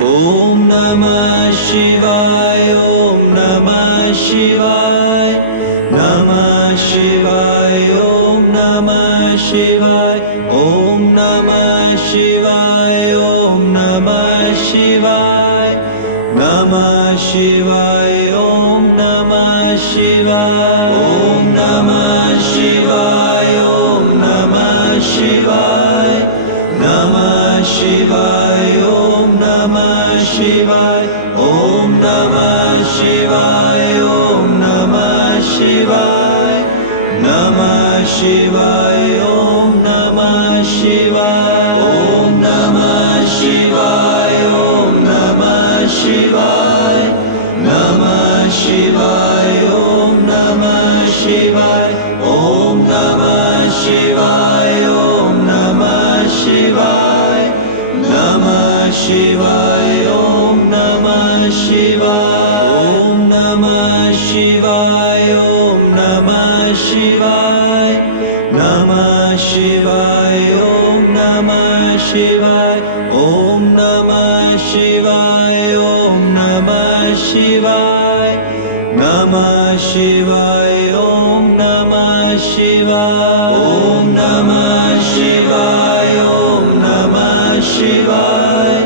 Om Namah Shivaya, Om Namah Shivaya, Namah Shivaya, Om Namah Shivaya, Om Namah Shivaya, Om Namah Shivaya, Namah Shivaya, Om Namah Shivaya, Om Namah Shivaya, Om Namah Shivaya, Namah Shivaya, Om Namah Shivaya, Om Namah Shivaya, Om Namah Shivaya, Namah Shivaya, Om Namah Shivaya, Om Namah Shivaya, Om Namah Shivaya, Namah Shivaya, Om Namah Shivaya, Om Namah Shivaya, Om Namah Shivaya, Namah Shivaya, Om Namah Shivaya, Om Namah Shivaya, Om Namah Shivaya, Namah Shivaya, Om Namah Shivaya, Om Namah Shivaya, Om Namah Shivaya, Namah Shivaya, Om Namah Shivaya, Om Namah Shivaya, Om Namah Shivaya,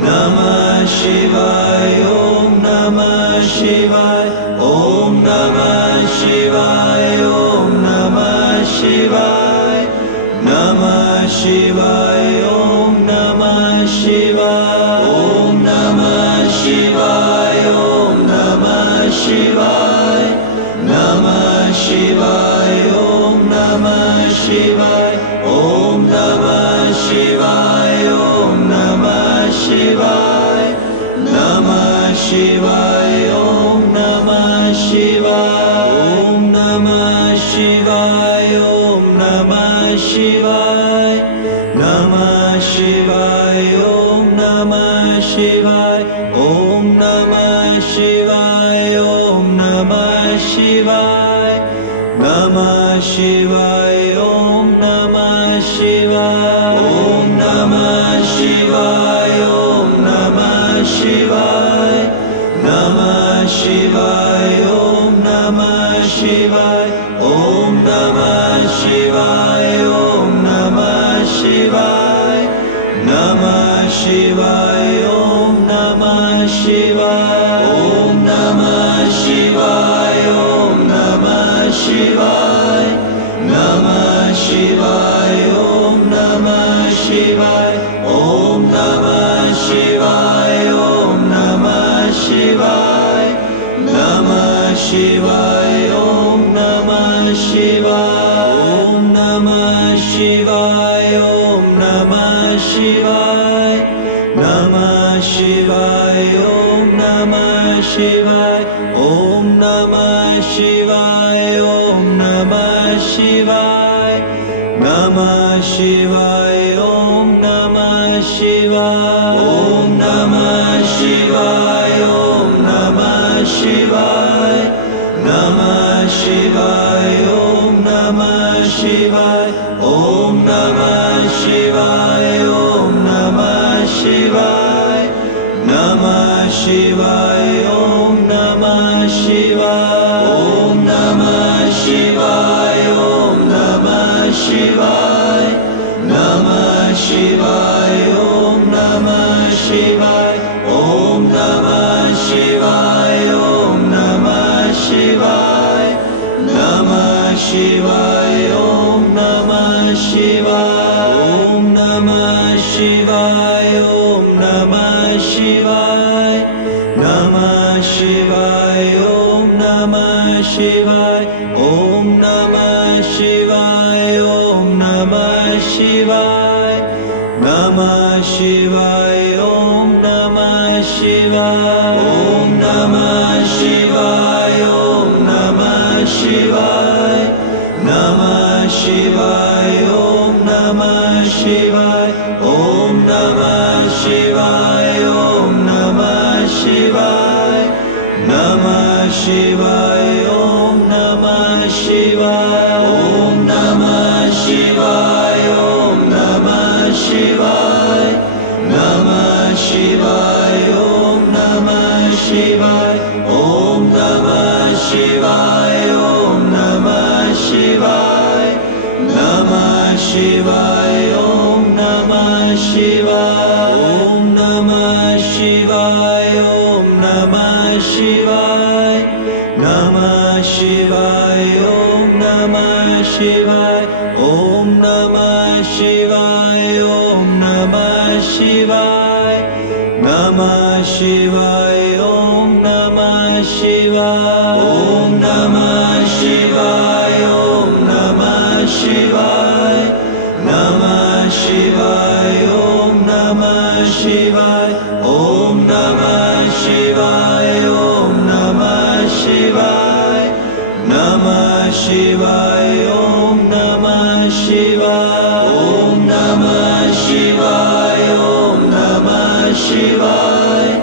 Namah Shivaya, Om Namah Shivaya, Om Namah Shivaya, Om Namah Shivaya, Namah Shivaya, Om Namah Shivaya, Om Namah Shivaya, Om Namah Shivaya, Namah Shivaya, Om Namah Shivaya, Om Namah Shivaya, Om Namah Shivaya, Namah Shivaya, Om Namah Shivaya, Om Namah Shivaya, Om Namah Shivaya, Namah Shivaya, Om Namah Shivaya, Om Namah Shivaya, Om Namah Shivaya, Namah Shivaya, Om Namah Shivaya, Om Namah Shivaya, Om Namah Shivaya, Namah Shivaya, Om Namah Shivaya, Om Namah Shivaya, Om Namah Shivaya, Namah Shivaya, Om Namah Shivaya, Om Namah Shivaya, Om Namah Shivaya, Namah Shivaya, Om Namah Shivaya, Om Namah Shivaya, Om Namah Shivaya, Namah Shivaya, Om Namah Shivaya, Om Namah Shivaya, Om Namah Shivaya, Namah Shivaya, Om Namah Shivaya, Om Namah Shivaya, Om Namah Shivaya, Namah Shivaya, Om Namah Shivaya, Om Namah Shivaya, Om Namah Shivaya, Namah Shivaya, Om Namah Shivaya, Om Namah Shivaya, Om Namah Shivaya, Namah Shivaya, Om Namah Shivaya, Om Namah Shivaya, Om Namah Shivaya, Namah Shivaya, Om Namah Shivaya, Om Namah Shivaya, Om Namah Shivaya, Namah Shivaya, Om Namah Shivaya, Om Namah Shivaya, Om Namah Shivaya, Namah Shivaya, Om Namah Shivaya, Om Namah Shivaya, Om Namah Shivaya, Namah Shivaya, Om Namah Shivaya, Om Namah Shivaya, Om Namah Shivaya, Namah Shivaya, Om Namah Shivaya, Om Namah Shivaya, Om Namah Shivaya, Namah Shivaya, Om Namah Shivaya, Om Namah Shivaya, Om Namah Shivaya, Namah Shivaya, Namah Shivaya, Namah Shivaya, Om Namah Shivaya, Om Namah Shivaya, Om Namah Shivaya, Namah Shivaya, Om Namah Shivaya, Om Namah Shivaya, Om Namah Shivaya, Namah Shivaya, Om Namah Shivaya, Om Namah Shivaya, Om Namah Shivaya, Namah Shivaya, Om Namah Shivaya, Om Namah Shivaya, Om Namah Shivaya,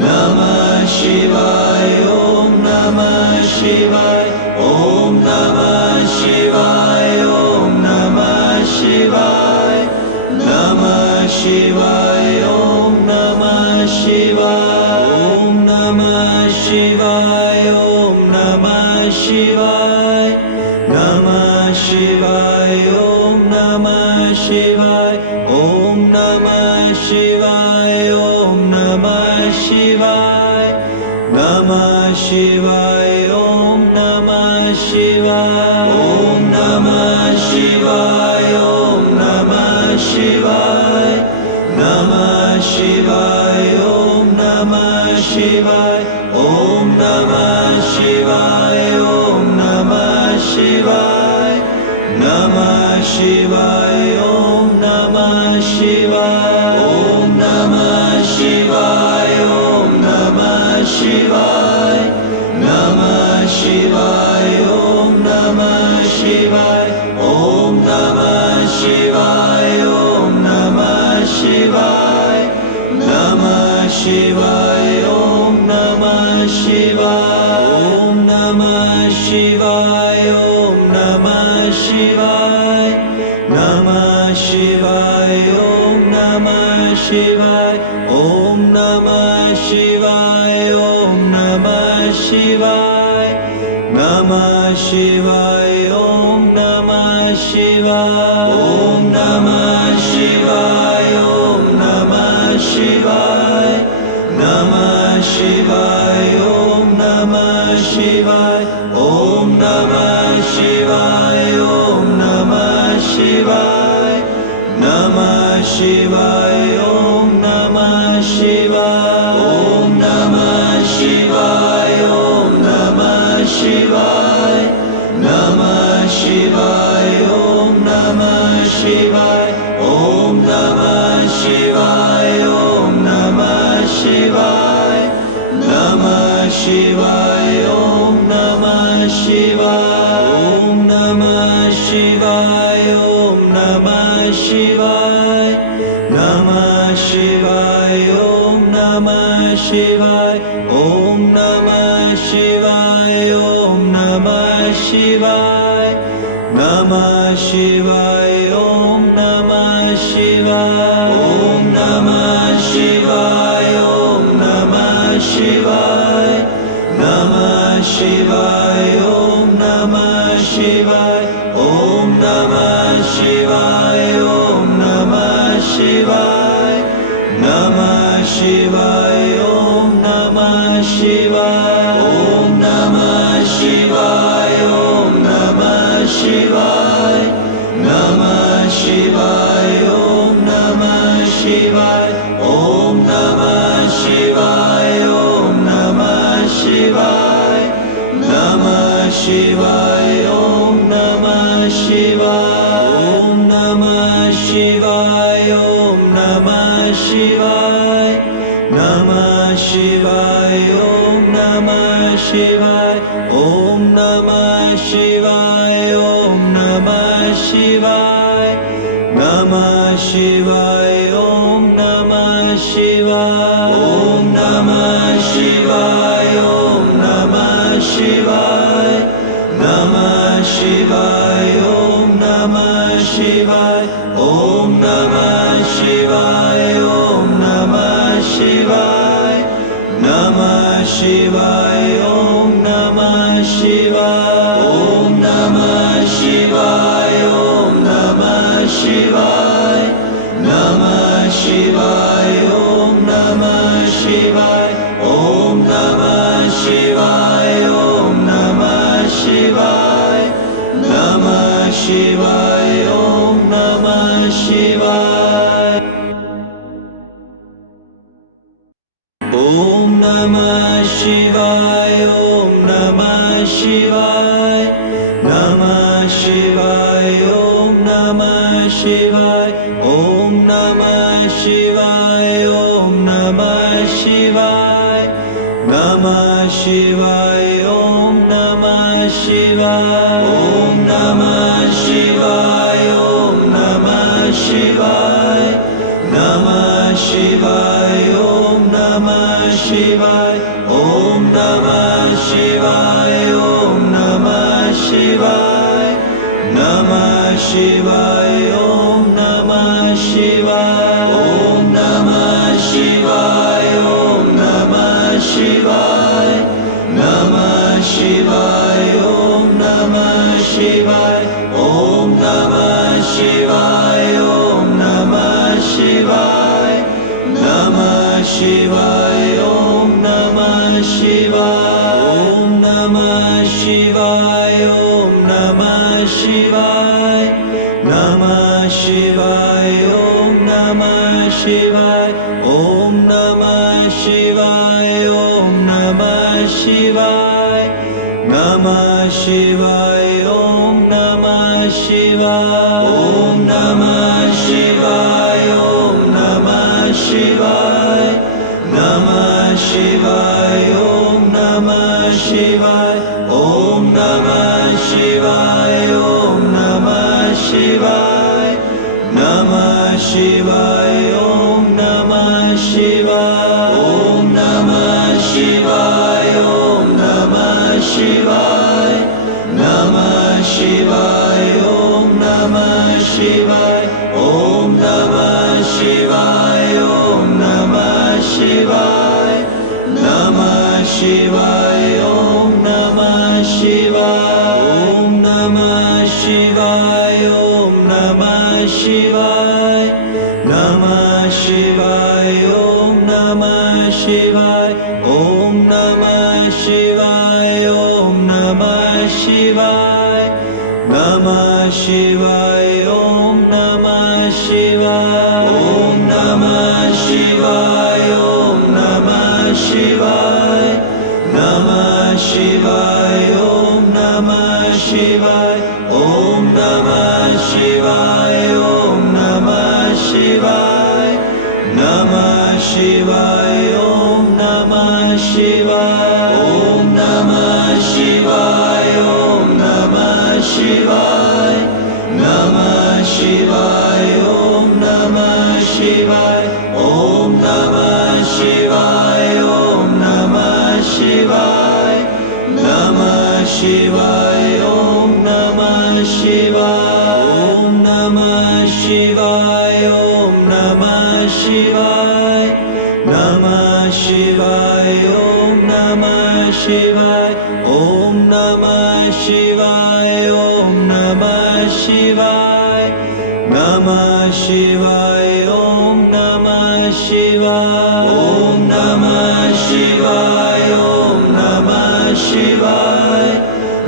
Namah Shivaya, Om Namah Shivaya, Om Namah Shivaya, Om Namah Shivaya, Namah Shivaya, Om Namah Shivaya, Om Namah Shivaya, Om Namah Shivaya, Namah Shivaya, Om Namah Shivaya, Om Namah Shivaya, Om Namah Shivaya, Namah Shivaya, Om Namah Shivaya, Om Namah Shivaya, Om Namah Shivaya, Namah Shivaya, Om Namah Shivaya, Om Namah Shivaya, Om Namah Shivaya, Namah Shivaya, Om Namah Shivaya, Om Namah Shivaya, Om Namah Shivaya, Namah Shivaya, Om Namah Shivaya, Om Namah Shivaya, Om Namah Shivaya, Namah Shivaya, Om Namah Shivaya, Om Namah Shivaya, Om Namah Shivaya, Namah Shivaya, Om Namah Shivaya, Om Namah Shivaya, Om Namah Shivaya, Namah Shivaya, Om Namah Shivaya, Om Namah Shivaya, Om Namah Shivaya, Namah Shivaya, Om Namah Shivaya, Om Namah Shivaya, Om Namah Shivaya, Namah Shivaya, Om Namah Shivaya, Om Namah Shivaya, Om Namah Shivaya, Namah Shivaya, Om Namah Shivaya, Om Namah Shivaya, Om Namah Shivaya, Namah Shivaya, Om Namah Shivaya, Om Namah Shivaya, Om Namah Shivaya, Namah Shivaya, Om Namah Shivaya, Om Namah Shivaya, Om Namah Shivaya, Namah Shivaya, Om Namah Shivaya, Om Namah Shivaya, Om Namah Shivaya, Namah Shivaya, Om Namah Shivaya, Om Namah Shivaya, Om Namah Shivaya, Namah Shivaya, Om Namah Shivaya, Om Namah Shivaya, Om Namah Shivaya, Namah Shivaya, Om Namah Shivaya, Om Namah Shivaya, Om Namah Shivaya, Namah Shivaya, Om Namah Shivaya, Om Namah Shivaya, Om Namah Shivaya, Namah Shivaya, Om Namah Shivaya, Om Namah Shivaya, Om Namah Shivaya, Namah Shivaya, Om Namah Shivaya, Om Namah Shivaya, Om Namah Shivaya, Namah Shivaya, Om Namah Shivaya, Om Namah Shivaya, Om Namah Shivaya, Namah Shivaya, Om Namah Shivaya, Om Namah Shivaya, Om Namah Shivaya, Namah Shivaya, Om Namah Shivaya, Om Namah Om Namah Shivaya, Om Namah Shivaya, Namah Shivaya, Om Namah Shivaya, Om Namah Shivaya, Om Namah Shivaya, Namah Shivaya, Om Namah Shivaya, Om Namah Shivaya, Om Namah Shivaya, Namah Shivaya, Om Namah Shivaya, Om Namah Shivaya, Om Namah Shivaya, Namah Shivaya, Om Namah Shivaya, Om Namah Shivaya, Om Namah Shivaya, Namah Shivaya, Om Namah Shivaya, Om Namah Shivaya, Om Namah Shivaya, Namah Shivaya, Om Namah Shivaya, Om Namah Shivaya, Om Namah Shivaya, Namah Shivaya, Om Namah Shivaya, Om Namah Shivaya, Om Namah Shivaya, Namah Shivaya, Om Namah Shivaya, Om Namah Shivaya, Om Namah Shivaya, Namah Shivaya, Om Namah Shivaya, Om Namah Shivaya, Om Namah Shivaya, Namah Shivaya, Om Namah Shivaya, Om Namah Shivaya, Om Namah Shivaya, Namah Shivaya, Om Namah Shivaya, Om Namah Shivaya, Om Namah Shivaya, Namah Shivaya, Om Namah Shivaya, Om Namah Shivaya, Om Namah Shivaya, Namah Shivaya, Om Namah Shivaya, Om Namah Shivaya, Om Namah Shivaya, Namah Shivaya, Om Namah Shivaya, Om Namah Shivaya, Om Namah Shivaya, Namah Shivaya, Om Namah Shivaya, Om Namah Shivaya, Om Namah Shivaya, Namah Shivaya, Om Namah Shivaya, Om Namah Shivaya, Om Namah Shivaya, Namah Shivaya, Om Namah Shivaya, Om Namah Shivaya, Om Namah Shivaya, Namah Shivaya, Om Namah Shivaya, Om Namah Shivaya, Om Namah Shivaya, Namah Shivaya, Om Namah Shivaya, Om Namah Shivaya, Om Namah Shivaya, Namah Shivaya, Om Namah Shivaya, Om Namah Shivaya, Om Namah Shivaya,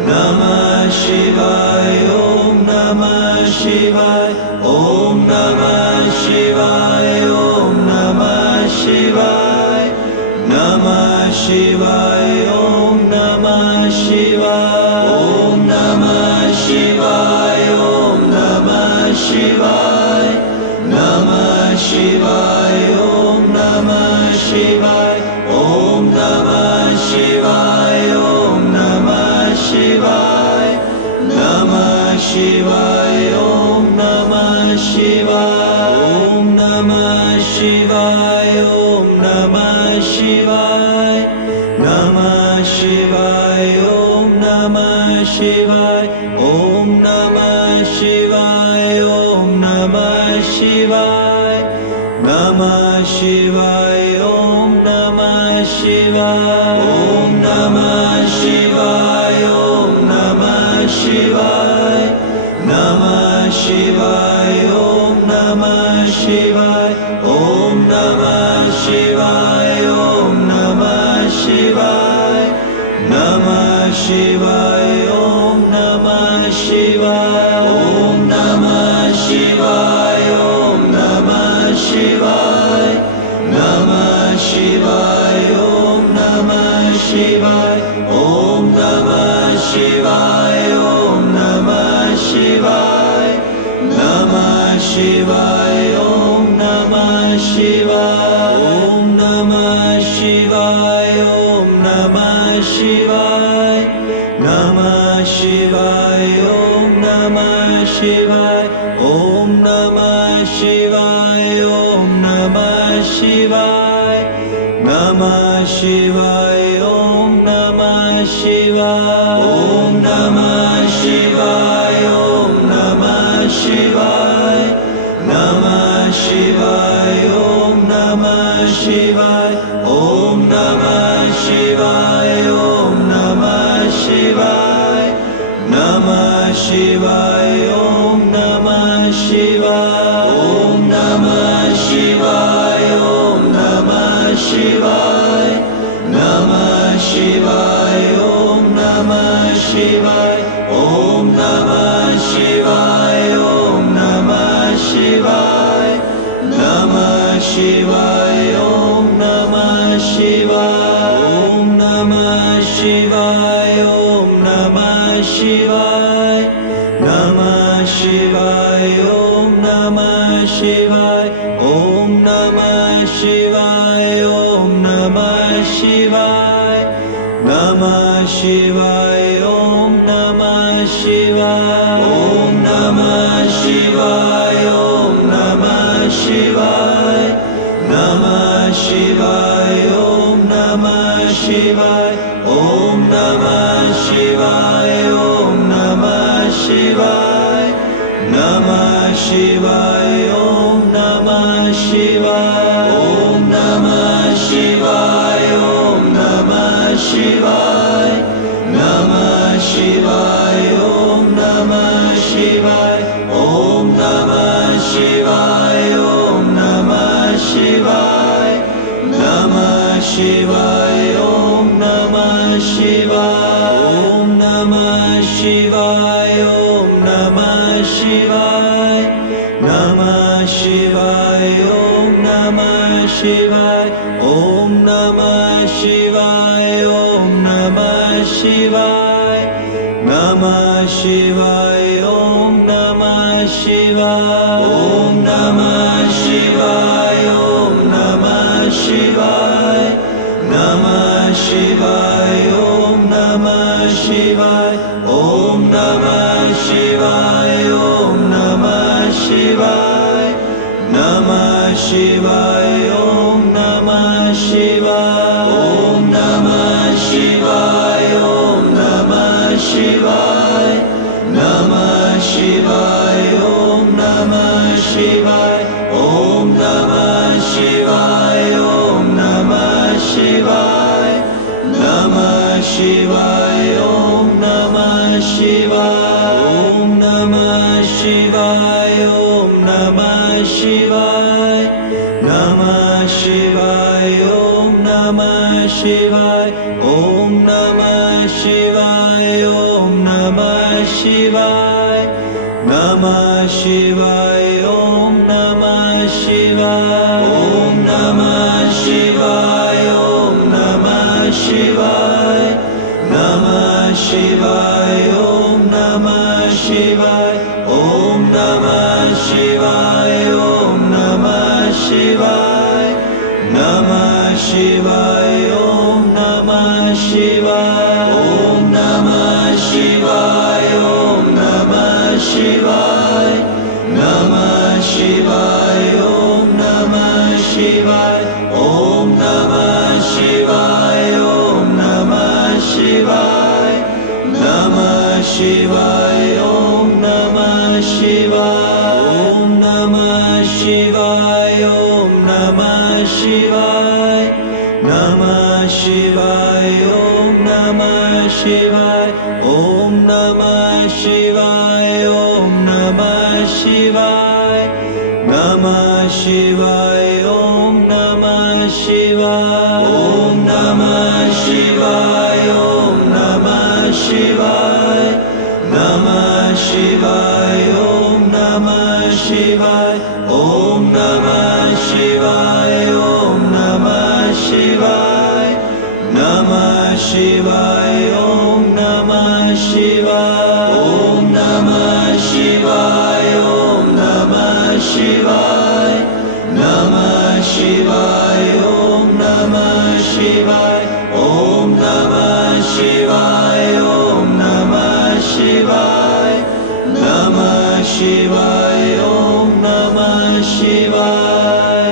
Namah Shivaya, Om Namah Shivaya, Om Namah Shivaya, Om Namah Shivaya, Namah Shivaya, Om Namah Shivaya, Om Namah Shivaya, Om Namah Shivaya, Namah Shivaya, Om Namah Shivaya, Om Namah Shivaya, Om Namah Shivaya, Namah Shivaya, Om Namah Shivaya, Om Namah Shivaya, Om Namah Shivaya, Namah Shivaya, Om Namah Shivaya, Om Namah Shivaya, Om Namah Shivaya, Namah Shivaya, Om Namah Shivaya, Om Namah Shivaya, Om Namah Shivaya, Namah Shivaya, Om Namah Shivaya, Om Namah Shivaya, Om Namah Shivaya, Namah Shivaya, Om Namah Shivaya, Om Namah Shivaya, Om Namah Shivaya, Namah Shivaya, Shivaya. Om Namah Shivaya. Om Namah Shivaya. Namah Shivaya. Om Namah Shivaya. Om Namah Shivaya. Om Namah Shivaya. Namah Shivaya. Om Namah Shivaya. Om Namah Shivaya. Om Namah Shivaya. Namah Shivaya. Om Namah Shivaya. Om Namah Shivaya. Om Namah Shivaya. Namah Shivaya. Om Namah Shivaya. Om Namah Shivaya. Om Namah Shivaya. Namah Shivaya. Om Namah Shivaya. Om Namah Shivaya. Om Namah Shivaya. Namah Shivaya. Om Namah Shivaya. Om Namah Shivaya. Om Namah Shivaya. Namah Shivaya. Om Namah Shivaya. Om Namah Shivaya. Om Namah Shivaya. Namah Shivaya. Om Namah Shivaya. Om Namah Shivaya. Om Namah Shivaya. Namah Shivaya. Om Namah Shivaya. Om Namah Shivaya. Om Namah Shivaya. Namah Shivaya. Om Namah Shivaya. Om Namah Shivaya. Om Namah Shivaya. Namah Shivaya. Om Namah Shivaya. Om Namah Shivaya. Om Namah Shivaya. Namah Shivaya. Om Namah Shivaya. Om Namah Shivaya. Om Namah Shivaya. Namah Shivaya. Om Namah Shivaya. Om Namah Shivaya. Om Namah Shivaya. Namah Shivaya. Om Namah Shivaya. Om Namah Shivaya. Om Namah Shivaya. Namah Shivaya. Om Namah Shivaya. Om Namah Shivaya. Om Namah Shivaya. Namah Shivaya. Om Namah Shivaya. Om Namah Shivaya. Om Namah Shivaya. Namah Shivaya. Om Namah Shivaya. Om Namah Shivaya. Om Namah Shivaya. Namah Shivaya. Om Namah Shivaya. Om Namah Shivaya. Om Namah Shivaya. Namah Shivaya. Om Namah Shivaya. Om Namah Shivaya. Om Namah Shivaya. Namah Shivaya. Om Namah Shivaya. Om Namah Shivaya. Om Namah Shivaya. Namah Shivaya. Om Namah Shivaya. Om Namah Shivaya. Om Namah Shivaya. Namah Shivaya. Om Namah Shivaya. Om Namah Shivaya. Om Namah Shivaya. Namah Shivaya. Om Namah Shivaya. Om Namah Shivaya. Om Namah Shivaya. Namah Shivaya. Om Namah Shivaya. Om Namah Shivaya. Om Namah Shivaya. Namah Shivaya. Om Namah Shivaya. Om Namah Shivaya. Om Namah Shivaya. Namah Shivaya. Om Namah Shivaya. Om Namah Shivaya. Om Namah Shivaya. Namah Shivaya. Om Namah Shivaya. Om Namah Shivaya. Om Namah Shivaya. Namah Shivaya. Om Namah Shivaya. Om Namah Shivaya. Om Namah Shivaya. Namah शिवाय ॐ नमः शिवाय ॐ नमः शिवाय ॐ नमः शिवाय नमः शिवाय ॐ नमः शिवाय ॐ नमः शिवाय ॐ नमः शिवाय नमः शिवाय ॐ नमः शिवाय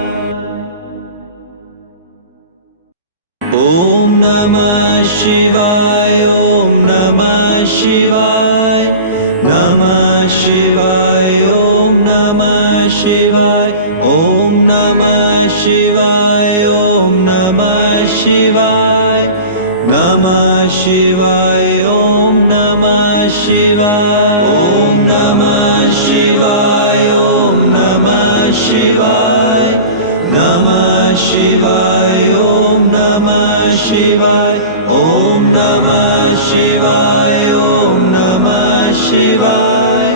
ॐ नमः शिवाय ॐ नमः शिवाय नमः शिवाय ॐ नमः शिवाय ॐ नमः शिवाय ॐ नमः शिवाय नमः शिवाय ॐ नमः शिवाय ॐ नमः शिवाय ॐ नमः शिवाय नमः शिवाय ॐ नमः शिवाय ॐ नमः शिवाय ॐ नमः शिवाय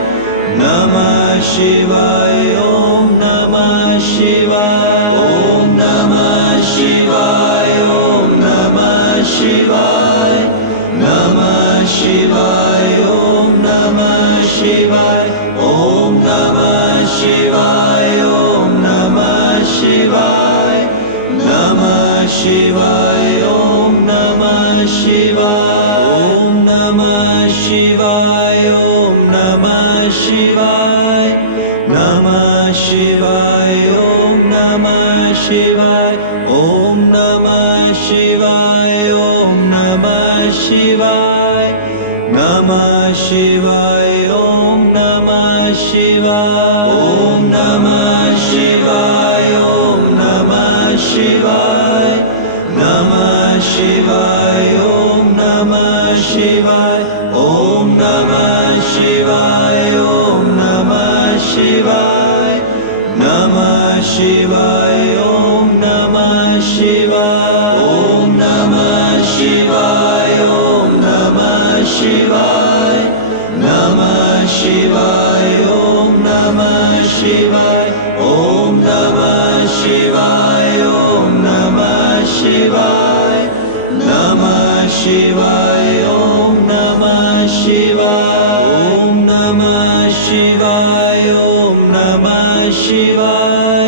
नमः शिवाय ॐ नमः शिवाय ॐ नमः शिवाय ॐ नमः शिवाय नमः शिवाय ॐ नमः शिवाय ॐ नमः शिवाय ॐ नमः शिवाय नमः शिवाय ॐ नमः शिवाय ॐ नमः शिवाय ॐ नमः शिवाय नमः शिवाय ॐ नमः शिवाय ॐ नमः शिवाय ॐ नमः शिवाय नमः शिवाय ॐ नमः शिवाय ॐ नमः शिवाय ॐ नमः शिवाय नमः शिवाय ॐ नमः शिवाय ॐ नमः शिवाय ॐ नमः शिवाय नमः शिवाय ॐ नमः शिवाय ॐ नमः शिवाय ॐ नमः शिवाय नमः शिवाय ॐ नमः शिवाय ॐ नमः शिवाय ॐ नमः शिवाय नमः शिवाय ॐ नमः शिवाय ॐ नमः शिवाय ॐ नमः शिवाय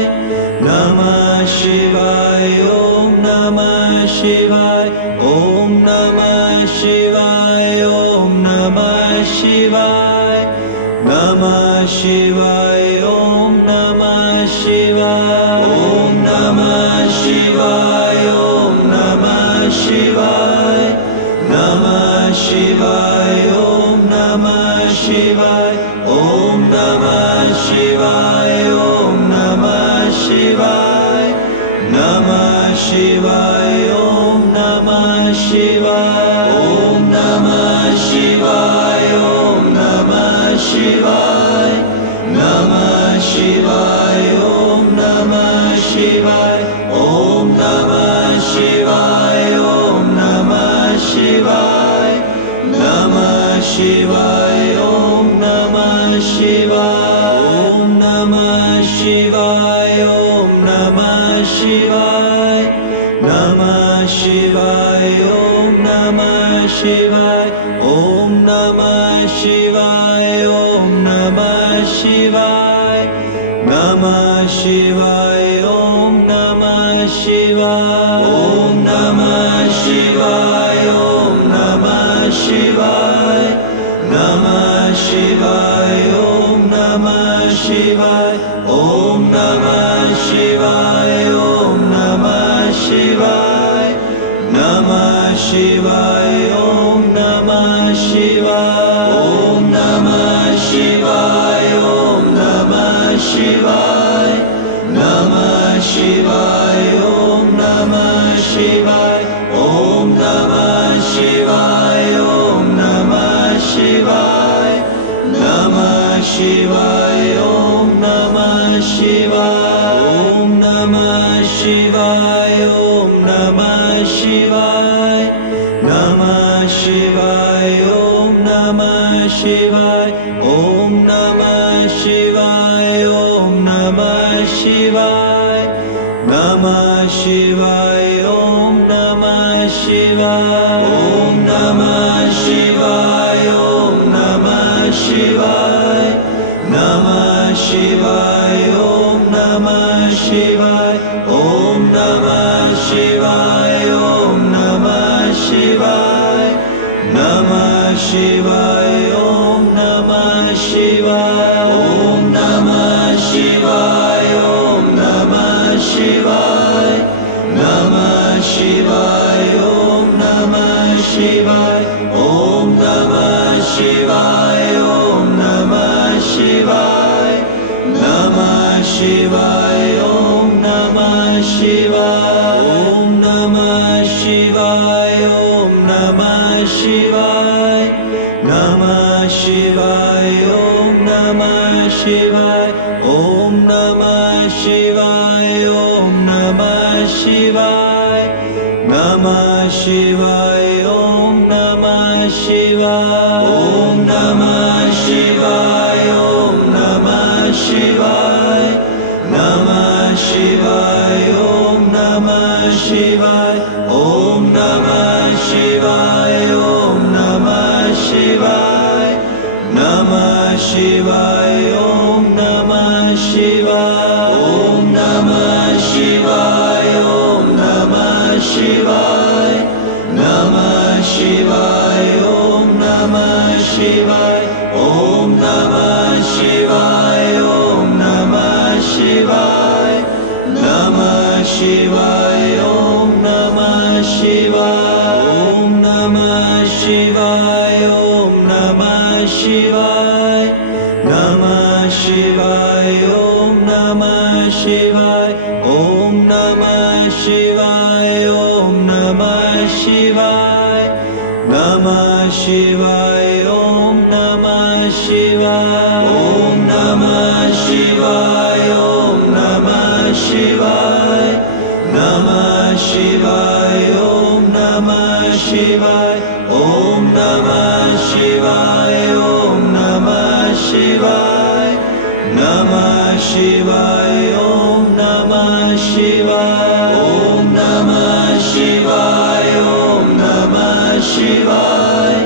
नमः शिवाय ॐ नमः शिवाय ॐ नमः शिवाय ॐ नमः शिवाय नमः शिवाय ॐ नमः शिवाय ॐ नमः शिवाय ॐ नमः शिवाय नमः शिवाय ॐ नमः शिवाय ॐ नमः शिवाय ॐ नमः शिवाय नमः शिवाय ॐ नमः शिवाय ॐ नमः शिवाय ॐ नमः शिवाय नमः शिवाय ॐ नमः शिवाय ॐ नमः शिवाय ॐ नमः शिवाय नमः शिवाय ॐ नमः शिवाय ॐ नमः शिवाय ॐ नमः शिवाय नमः शिवाय ॐ नमः शिवाय ॐ नमः शिवाय ॐ नमः शिवाय नमः शिवाय ॐ नमः शिवाय ॐ नमः शिवाय ॐ नमः शिवाय नमः शिवाय ॐ नमः शिवाय ॐ नमः शिवाय ॐ नमः शिवाय नमः शिवाय ॐ नमः शिवाय ॐ नमः शिवाय ॐ नमः शिवाय नमः शिवाय ॐ नमः शिवाय ॐ नमः शिवाय ॐ नमः शिवाय नमः शिवाय ॐ नमः शिवाय ॐ नमः शिवाय ॐ नमः शिवाय नमः शिवाय ॐ नमः शिवाय ॐ नमः शिवाय ॐ नमः शिवाय नमः शिवाय ॐ नमः Shivaya. Om Namah Shivaya. Om Namah Shivaya. Namah Shivaya. Om Namah Shivaya. Om Namah Shivaya. Om Namah Shivaya. Namah Shivaya. Om Namah Shivaya. Om Namah Shivaya. Om Namah Shivaya. Namah Shivaya. Om Namah Shivaya. Om Namah Shivaya. Om Namah Shivaya. Namah Shivaya. Om Namah Shivaya. Om Namah Shivaya. Om Namah Shivaya. Namah Shivaya. Om Namah Shivaya. Om Namah Shivaya. Om Namah Shivaya. Namah Shivaya. Om Namah Shivaya. Om Namah Shivaya. Om Namah Shivaya. Namah Shivaya. Om Namah Shivaya. Om Namah Shivaya. Om Namah Shivaya. Namah Shivaya. Om Namah Shivaya. Om Namah Shivaya. Om Namah Shivaya. Namah Shivaya. Om Namah Shivaya. Om Namah Shivaya. Om Namah Shivaya. Namah Shivaya. Om Namah Shivaya. Om Namah Shivaya. Om Namah Shivaya. Namah Shivaya. Om Namah Shivaya. Om Namah Shivaya. Om Namah Shivaya. Namah Shivaya. Om Namah Shivaya. Om Namah Shivaya. Om Namah Shivaya. Namah Shivaya. Om Namah Shivaya. Om Namah Shivaya. Om Namah Shivaya. Namah Shivaya. Om Namah Shivaya. Om Namah Shivaya. Om Namah Shivaya.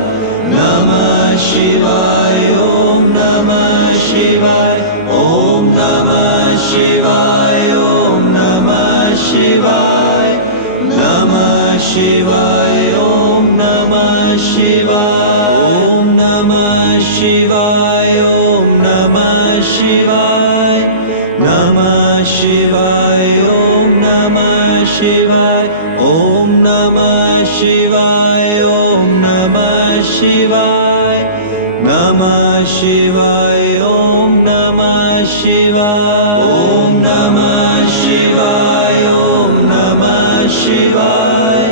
Namah Shivaya. Om Namah Shivaya. Om Namah Shivaya. Om Namah Shivaya. Namah Shivaya. Om Namah Shivaya. Om Namah Shivaya. Om Namah Shivaya. Namah Shivaya. Om Namah Shivaya. Om Namah Shivaya. Om Namah Shivaya. Namah Shivaya. Om Namah Shivaya. Om Namah Shivaya. Om Namah Shivaya.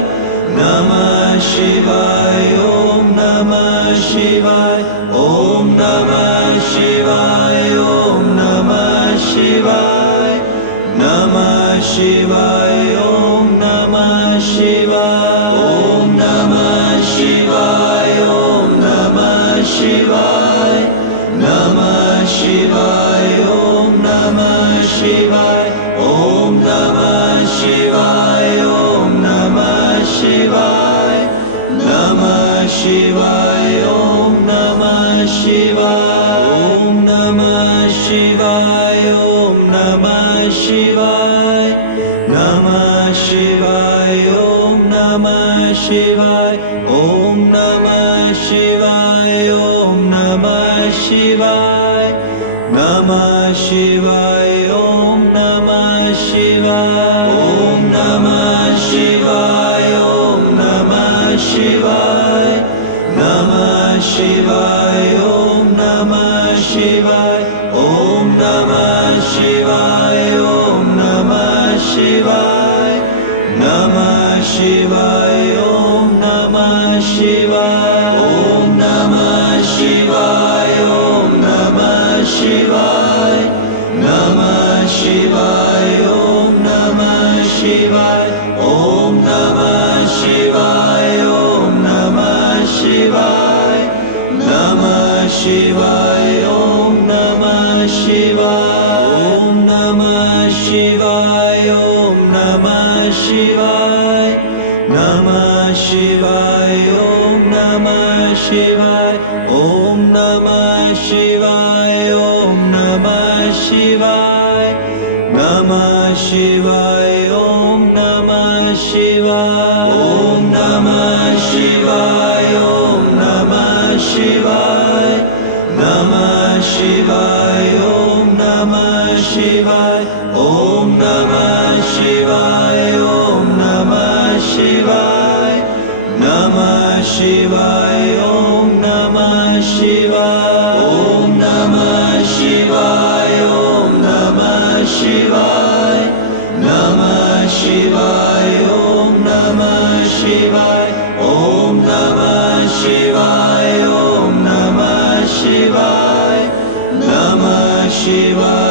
Namah Shivaya. Om Namah Shivaya. Om Namah Shivaya. Om Namah Shivaya. Namah Shivaya. Om Namah Shivaya. Om Namah Shivaya. Om Namah Shivaya. Namah Shivaya. Om Namah Shivaya. Om Namah Shivaya. Om Namah Shivaya. Namah Shivaya. Om Namah Shivaya. Om Namah Shivaya. Om Namah Shivaya. Namah Shivaya. Om Namah Shivaya. Om Namah Shivaya. Om Namah Shivaya. Namah Shivaya. Om Namah Shivaya. Om Namah Shivaya. Om Namah Shivaya. Namah Shivaya. Om Namah Shivaya. Om Namah Shivaya. Om Namah Shivaya. Namah Shivaya. Om Namah Shivaya. Om Namah Shivaya. Om Namah Shivaya. Namah Shivaya. Om Namah Shivaya. Om Namah Shivaya. Om Namah Shivaya. Namah Shivaya. Om Namah Shivaya. Om Namah Shivaya. Om Namah Shivaya. Namah Shivaya, Om Namah Shivaya, Om Namah Shivaya, Om Namah Shivaya, Namah Shivaya, Om Namah Shivaya, Om Namah Shivaya, Om Namah Shivaya, Namah Shivaya, Om Namah Shivaya, Om Namah Shivaya, Om Namah Shivaya, Namah Shivaya, Om Namah Shivaya, Om Namah Shivaya, Om Namah Shivaya, Namah Shivaya, Om Namah Shivaya, Om Namah Shivaya, Om Namah Shivaya, Namah Shivaya.